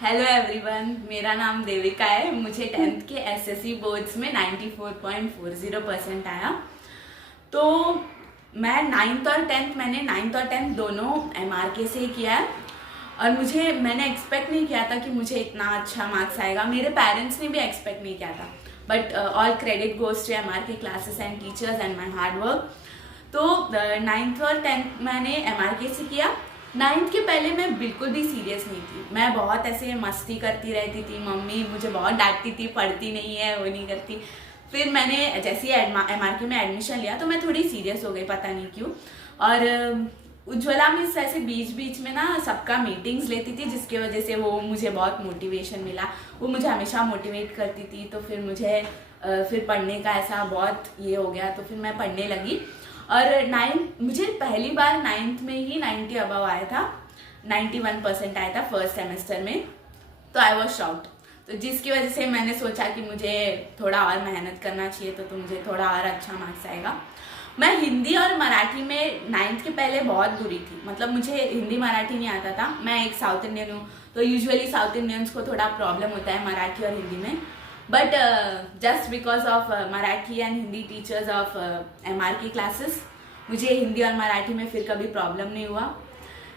Hello everyone, मेरा नाम देविका है। मुझे 10th के एसएससी बोर्ड्स में 94.40% आया। तो मैं 9th और 10th दोनों एमआरके से ही किया है और मैंने एक्सपेक्ट नहीं किया था कि मुझे इतना अच्छा मार्क्स आएगा। मेरे पेरेंट्स ने भी एक्सपेक्ट नहीं किया था, but all credit goes to MRK classes and teachers and my hard work. तो 9th और 10th मैंने एमआरके से किया। 9th के पहले मैं बिल्कुल भी सीरियस नहीं थी। मैं बहुत ऐसे मस्ती करती रहती थी, मम्मी मुझे बहुत डांटती थी, पढ़ती नहीं है, वो नहीं करती। फिर मैंने जैसे ही एमआरके में एडमिशन लिया तो मैं थोड़ी सीरियस हो गई, पता नहीं क्यों। और उज्ज्वला मिस ऐसे बीच बीच में ना सबका मीटिंग्स लेती थी, जिसकी वजह से वो मुझे बहुत मोटिवेशन मिला। वो मुझे हमेशा मोटिवेट करती थी, तो फिर मुझे फिर पढ़ने का ऐसा बहुत ये हो गया, तो फिर मैं पढ़ने लगी। और 9th मुझे पहली बार 9th में ही 90 अबव आया था, 91% आया था फर्स्ट सेमेस्टर में। तो आई वॉज शॉक्ड। तो जिसकी वजह से मैंने सोचा कि मुझे थोड़ा और मेहनत करना चाहिए, तो मुझे थोड़ा और अच्छा मार्क्स आएगा। मैं हिंदी और मराठी में 9th के पहले बहुत बुरी थी। मतलब मुझे हिंदी मराठी नहीं आता था। मैं एक साउथ इंडियन हूँ, तो यूजुअली साउथ इंडियंस को थोड़ा प्रॉब्लम होता है मराठी और हिंदी में। But just because of Marathi and Hindi teachers of MRK classes, मुझे हिंदी और मराठी में फिर कभी प्रॉब्लम नहीं हुआ।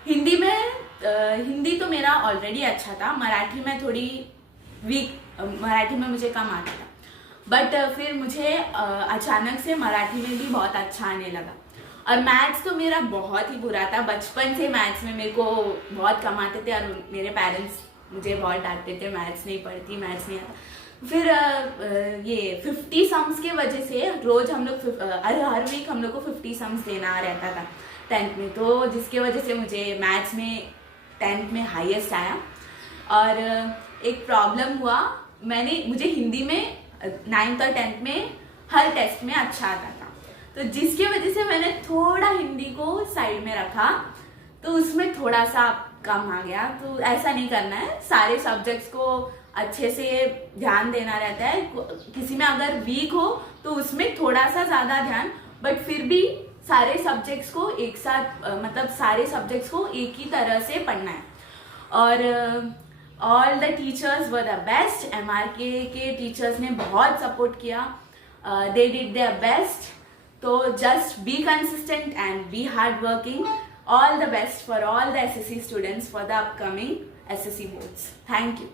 हिंदी तो मेरा ऑलरेडी अच्छा था, मराठी में थोड़ी वीक, मराठी में मुझे कम आता था। बट फिर मुझे अचानक से मराठी में भी बहुत अच्छा आने लगा। और मैथ्स तो मेरा बहुत ही बुरा था। बचपन से मैथ्स में मेरे को बहुत कम आते थे और मेरे पेरेंट्स मुझे बहुत डांटते थे, मैथ्स नहीं पढ़ती, मैथ्स नहीं आता। फिर ये 50 सम्स के वजह से रोज हम लोग हर वीक हम लोग को 50 सम्स देना रहता था 10th में, तो जिसके वजह से मुझे मैथ्स में 10th में हाईएस्ट आया। और एक प्रॉब्लम हुआ, मुझे हिंदी में 9th और 10th में हर टेस्ट में अच्छा आता था, तो जिसकी वजह से मैंने थोड़ा हिंदी को साइड में रखा, तो उसमें थोड़ा सा कम आ गया। तो ऐसा नहीं करना है, सारे सब्जेक्ट्स को अच्छे से ध्यान देना रहता है। किसी में अगर वीक हो तो उसमें थोड़ा सा ज्यादा ध्यान, बट फिर भी सारे सब्जेक्ट्स को एक साथ मतलब सारे सब्जेक्ट्स को एक ही तरह से पढ़ना है। और all the teachers were the best. MRK के टीचर्स ने बहुत सपोर्ट किया, दे डिड देयर बेस्ट। तो just be consistent and be hard working. All the best for all the SSC students for the upcoming SSC boards. Thank you.